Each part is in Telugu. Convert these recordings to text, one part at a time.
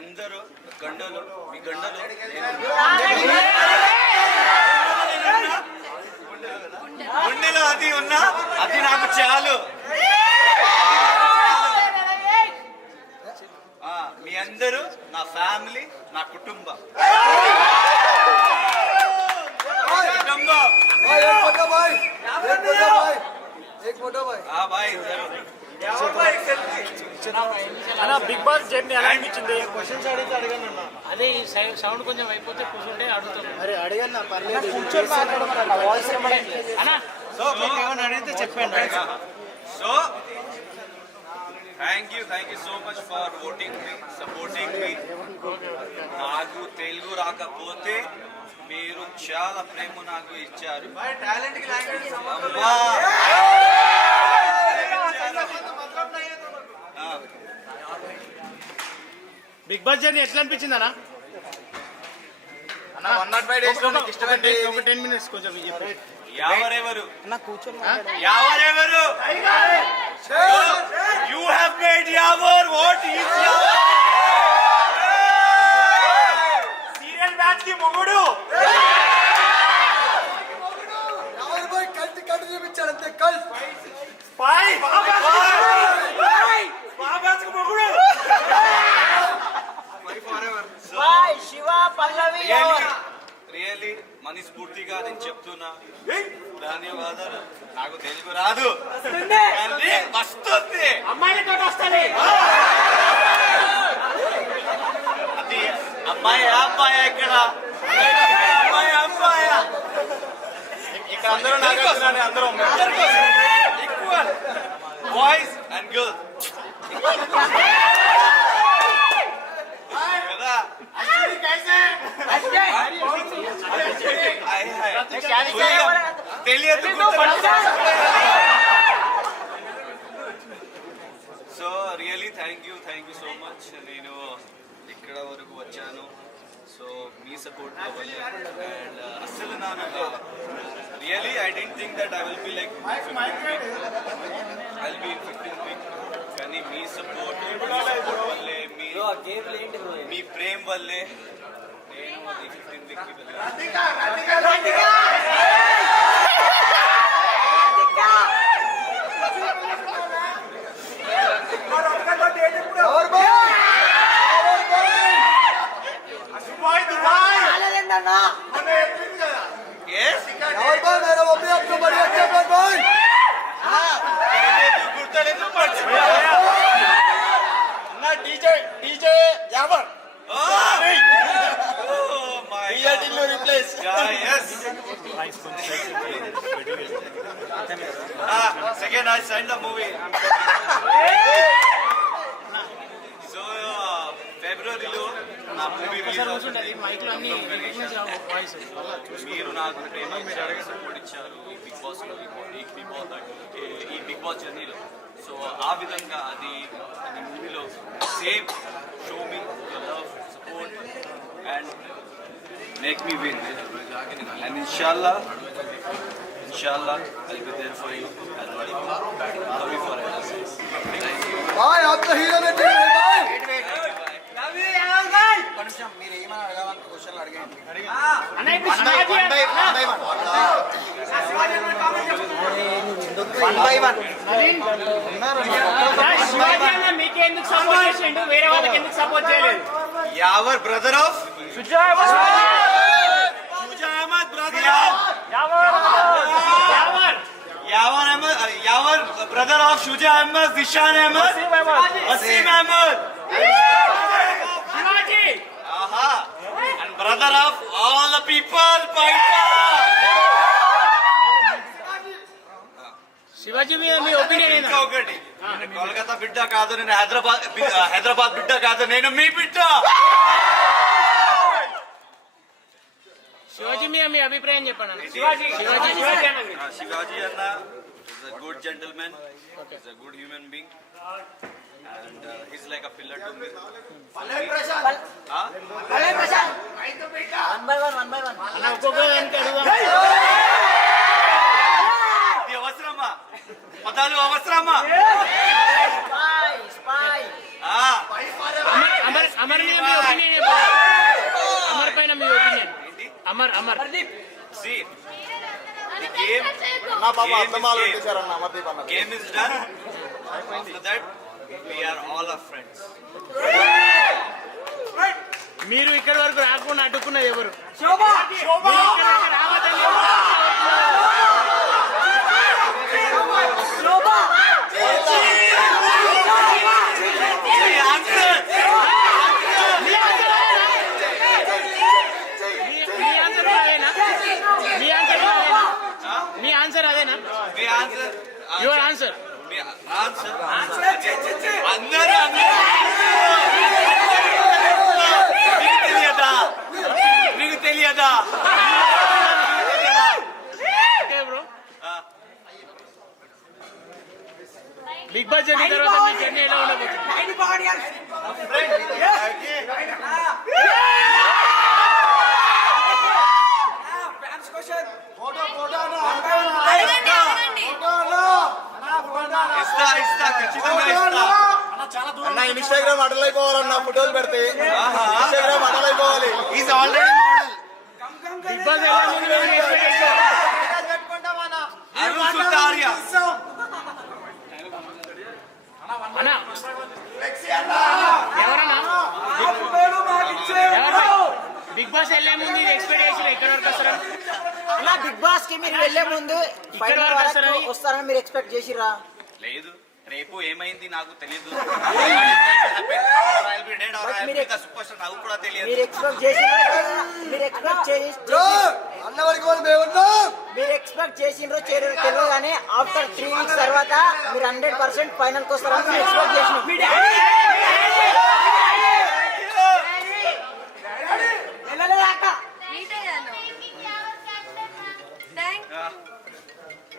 అందరూ గండలు మీ గండలు గుండెలో అది ఉన్నా అది నాకు చాలు. మీ అందరూ నా ఫ్యామిలీ, నా కుటుంబం. బిగ్ బాస్ జర్నీ ఎలా అనిపించింది? క్వశ్చన్స్ అడిగితే అడగను అన్న. అదే సౌండ్ కొంచెం అయిపోతే కూర్చుంటే అడుగుతాను. అరే అడగన్నా పర్లేదు, కూర్చొని మాట్లాడమన్నా వాయిస్ అన్నా. సో మీకు ఏమైనా అడిగితే చెప్పండి. So thank you so much for voting me, supporting me. నాకు తెలుగు రాకపోతే మీరు చాలా ప్రేమ నాకు ఇచ్చారు. బిగ్ బాస్ జర్నీ ఎట్లా అనిపించింది అన్న? 105 days లో నాకు ఇష్టమైన ఒక 10 minutes కొంచెం ఎవరెవరు you have made your what is your serial match కి మొగుడు యావర్ బాయ్ కల్ట్ చూపించాడు అంతే. కల్ట్ బాబాస్ కు మొగుడు శివ పల్లవి రియల్లీ మనస్ఫూర్తిగా నేను చెప్తున్నా, ధన్యవాదాలు. నాకు తెలుగు రాదు, వస్తుంది. అమ్మాయిలతో వస్తుంది. అది అమ్మాయి అబ్బాయి ఇక్కడ అమ్మాయి ఇక్కడ అందరూ అందరూ ఈక్వల్ బాయ్స్ అండ్ గర్ల్స్ కదా. తెలియదు. So really thank you so much. నేను ఇక్కడ వరకు వచ్చాను. సో మీ సపోర్ట్ వల్ల అండ్ అసలు ನಾನು really I don't think that I will be like I will be in 15th week. కానీ మీ సపోర్ట్ వల్లే, మీ ప్రేమ వల్లే నేను అది 15th వీక్ కి వెళ్ళాను. Second, I signed the movie. So, February లో నా మూవీ రిలీజ్ అవుతుంది. మీరు నాకు ప్రేమ ఇచ్చారు, సపోర్ట్ ఇచ్చారు ఈ బిగ్ బాస్ లో, ఈ బిగ్ బాస్ జర్నీలో. సో ఆ విధంగా అది మూవీలో same show me your love, support and make me win. And ఇన్షాల్లా I'll be there for you and love you forever. Thank you. भाई आप तो हीरो में थे भाई. కొంచెం మీరు ఏమైనా అడగాలని క్వశ్చన్లు అడగండి. మీకెందుకు సపోర్ట్ చేసిండు, వేరే వాళ్ళకి ఎందుకు సపోర్ట్ చేయలేదు? Yavar brother of Shuja Ahmed brother of Yavar brother of Shuja Ahmed, Zishan Ahmed, Wasim Ahmed, Shivaji, and brother of all the people, Paita. Shivaji me opinion ఏంటి? ఇంకొకటి, కోల్కతా బిడ్డ కాదు, నేను హైదరాబాద్ బిడ్డ కాదు, నేను మీ బిడ్డ. శివాజీ మీ అభిప్రాయం చెప్పండి. శివాజీ అన్న is a good gentleman, is a good human being, and he's like a pillar to me. One by one అన్న ఒక్కొక్క దానికి అడుగుదాం. ఇది అవసరమా? పదాలు అవసరమా? Spy Amar me Amar See, the game is done. After that, we are all our friends. మీరు ఇక్కడ వరకు రాకుండా అడ్డుకున్నది ఎవరు? మీ ఆన్సర్ అదేనా? We answer. Your answer. We answer. అందరూ మీకు తెలియదా? Okay bro. Bigg Boss journey తర్వాత మీ జర్నీ ఎలా ఉండబోతుంది? ఇస్తా ఖచ్చితంగా ఇస్తా. అన్న ఇన్స్టాగ్రామ్ అటల్ అయిపోవాలన్న ఫోటోలు పెడితే ఇన్స్టాగ్రామ్ అటల్ అయిపోవాలి. Is already model. Bigg Boss ఎలా ముందు అరుణ్ సుతారియా. అన్నా ఎవరన్నా బిగ్ బాస్ వెళ్ళే ముందు ఇది ఎక్స్పెక్ట్ చేసి ఎక్కడ వరకు వస్తారా? అలా బిగ్ బాస్ కి మీరు వెళ్లే ముందు ఇక్కడ వరకు వస్తారని వస్తారని మీరు ఎక్స్పెక్ట్ చేసిరా? లేదు, రేపు ఏమైంది నాకు తెలియదు. నాకు కూడా తెలియదు. మీరు ఎక్స్పెక్ట్ చేసిరా? మీరు ఎక్స్పెక్ట్ బ్రో అన్న వరకు మనం ఏమున్నాం మీరు ఎక్స్పెక్ట్ చేసినరో తెలియదు కానీ ఆఫ్టర్ 3 వీక్స్ తర్వాత మీరు 100% ఫైనల్ కి వస్తారని మీరు ఎక్స్పెక్ట్ చేసినాం.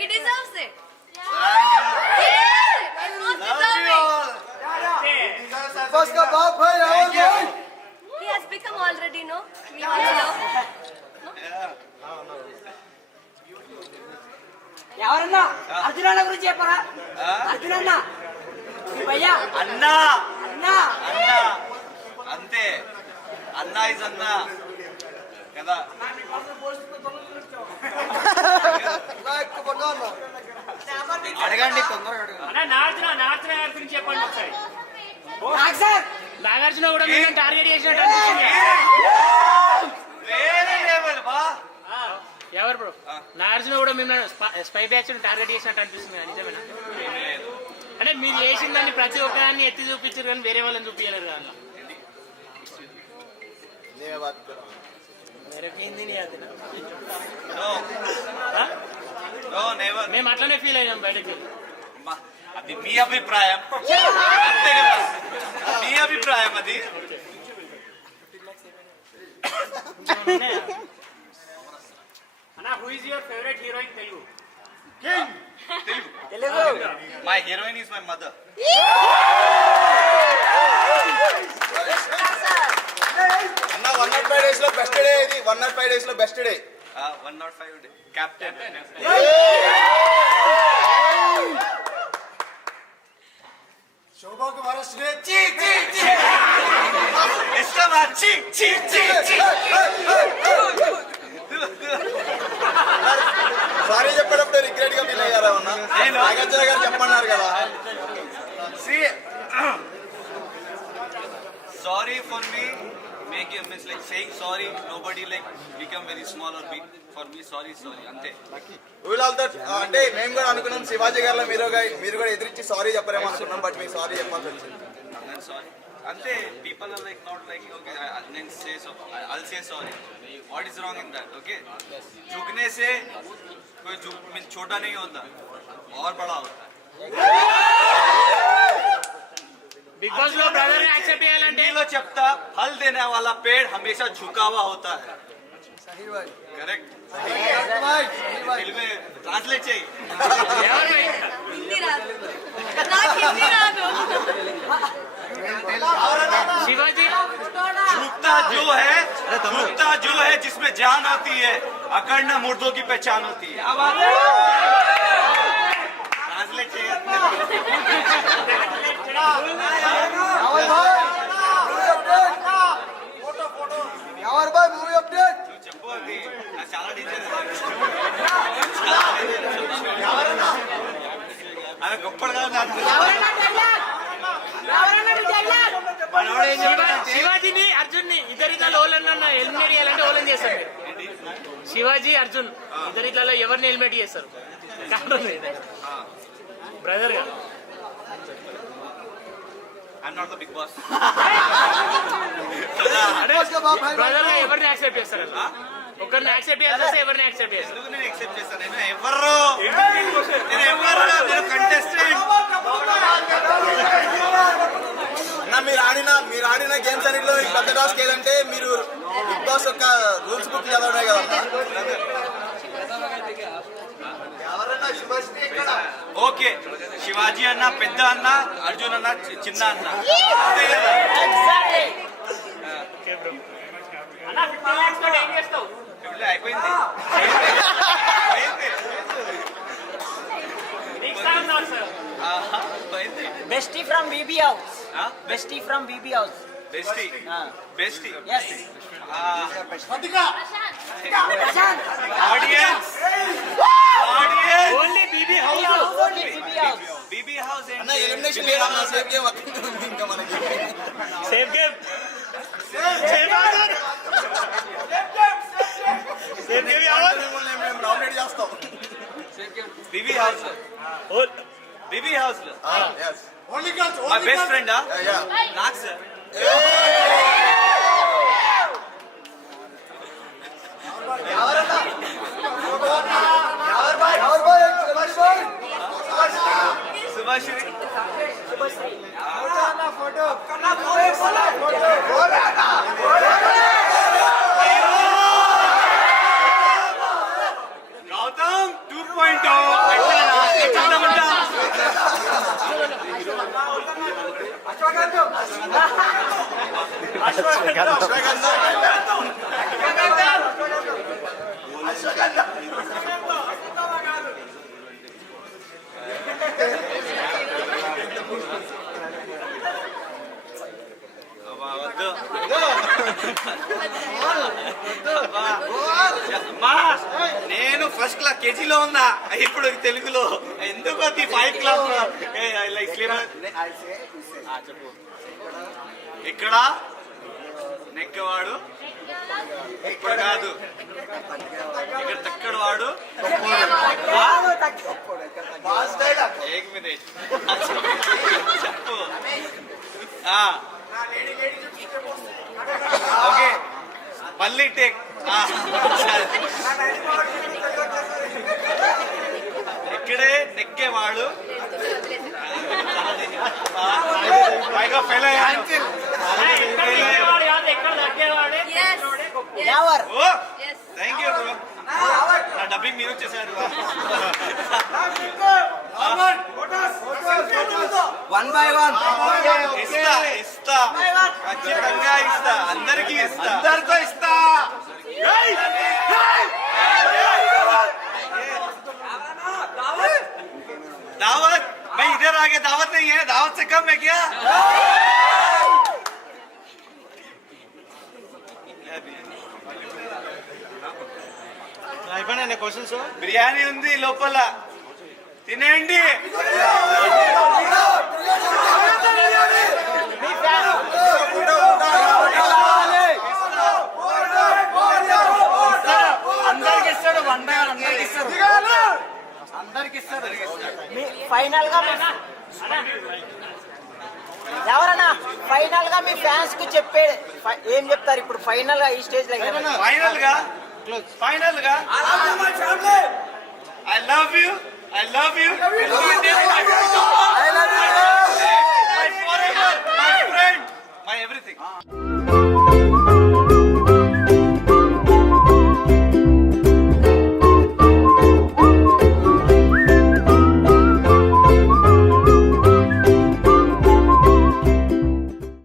He deserves it. बस का बाप है राहुल भाई He has become already, no? We all love. ఎవరన్నా అర్జున గురించి చెప్పరా? అర్జున భయ్యా అన్నా అన్నా అన్నా అంతే. అన్నా ఇస్ అన్నా కదా. लाइक को बनाना అడగండి తొందరగా అడగండి. అన్నా నాగార్జున గారి గురించి చెప్పండి ఒకసారి. సార్ నాగార్జున కూడా మీరు టార్గెట్ చేసినట్టు అనిపిస్తుంది. వేరే లెవెల్ బా. ఎవరు బ్రో? నాగార్జున కూడా మేము స్పై బ్యాచ్ టార్గెట్ చేసినట్టు అనిపిస్తుంది. నిజమేనా? ఏమీ లేదు. అంటే మీరు చేసిన దాన్ని ప్రతి ఒక్కదాన్ని ఎత్తి చూపించారు కానీ వేరే వాళ్ళని చూపించలేరు కదా. No, never. మేము అట్లనే ఫీల్ అయ్యాం బయటకి. అమ్మా, అది మీ అభిప్రాయం అంతే కదా. మీ అభిప్రాయం అది. అన్నా who is your favourite heroine Telugu? Telugu. My heroine is my mother. అన్న 105 days లో బెస్ట్ డే ఇది. 105 days లో best day. 105 day captain. Shobha को महाराज ने ची ची ची ఇష్టమా? చి చి చి చి. సారీ చెప్పేటప్పుడు రిగ్రెట్ గా ఫీల్ అయ్యారా అన్న? నాగార్జున గారు చెప్పన్నారు కదా. See, sorry for me making means like saying sorry. Nobody like become very small or big. For me, sorry ante. అంటే మేము కూడా అనుకున్నాం శివాజీ గారిలో మీరు కూడా ఎదిరించి సారీ చెప్పరేమో అనుకున్నాం. బట్ మీకు సారీ చెప్పాల్సి వచ్చింది. I'm sorry. Ante people are like not like okay. I'll say so. I'll say sorry. What is wrong in that? Okay. झुकने से कोई झुक मीन छोटा नहीं होता और बड़ा होता है. బిగ్ బాస్ లో బ్రదర్ ని యాక్సెప్ట్ చేయాలంటే हिंदी लो చెప్తా फल देने वाला पेड़ हमेशा झुका हुआ होता है. सही भाई करेक्ट. भाई सही भाई తెలుగు ట్రాన్స్లేట్ చేయి. ఎవరు భయ్? హిందీ రాదు. నాకు హిందీ రాదు. శివాజీ झुकता जो है जिसमें जान होती है, अकड़ना मुर्दों की पहचान होती है. ट्रांसलेट चाहिए. राहुल भाई मूवी अपडेट यावर भाई मूवी अपडेट చెప్పు. తప్పు అది నాకు చాలా డేంజర్ అది గొప్పగా శివాజీని అర్జున్ ని ఇద్దరిట్లలో ఓలన్నా ఎలిమినేట్ చేయాలంటే ఓలని చేస్తారు. శివాజీ అర్జున్ ఇద్దరిట్లలో ఎవరిని ఎలిమినేట్ చేస్తారు బ్రదర్ గా? I'm not the Bigg Boss. Brother గా ఎవరిని యాక్సెప్ట్ చేస్తారు? ఒకరిని యాక్సెప్ట్ చేస్తే ఎవరిని యాక్సెప్ట్ చేస్తారు? ఎందుకు నేను యాక్సెప్ట్ చేస్తాను? నేను ఎవరు కంటెస్టెంట్. మీరు ఆడిన గేమ్స్ అన్నింటిలో మీకు పెద్ద టాస్క్ ఏదంటే మీరు బిగ్ బాస్ యొక్క రూల్స్ బుక్ చదవడమే కదన్నా. ఓకే, శివాజీ అన్న పెద్ద అన్న, అర్జున్ అన్న చిన్న అన్న. అయిపోయింది. Bestie from BB house. Bestie from BB house. Bestie bestie yes. Audience only BB house. BB house అన్న ఎలిమినేషన్ లేదన్నా, సేఫ్ గేమ్ ఇంకా మనకి. Safe game. మేము నామినేట్ చేస్తాం. బీబీ హౌస్ బీబీ హౌస్ లో Yes. మా బెస్ట్ ఫ్రెండా Yeah. నాకు సార్. సుభాషిణి గౌతమ్ 2.0 నేను ఫస్ట్ క్లాస్ కేజీలో ఉన్నా, ఇప్పుడు తెలుగులో ఎందుకు అది 5 క్లాస్ చెప్పు. ఇక్కడ నెక్కవాడు ఇక్కడ కాదు, ఇక్కడ తక్కడు వాడు. ఏక్ మినిట్ చెప్పు. ఓకే మళ్ళీ టేక్. ఇక్కడే నెక్కేవాడు, పైగా ఫెయిల్ అయ్యాను. Yes. Ever? Yes. Thank you bro. నా డబ్బింగ్ మీరు వచ్చేసారు. One by one. ఇస్తా ఖచ్చితంగా ఇస్తా, అందరికీ ఇస్తా, అందరితో ఇస్తా. दावत मैं इधर आ गया, दावत नहीं है, दावत से कम है क्या? బిర్యానీ ఉంది లోపల, తినేయండి. ఫైనల్ గా ఎవరన్నా ఫైనల్ గా మీ ఫ్యాన్స్ కు చెప్పే ఏం చెప్తారు ఇప్పుడు ఫైనల్ గా ఈ స్టేజ్ లో? ఫైనల్ గా I love you. My forever, my friend, my everything.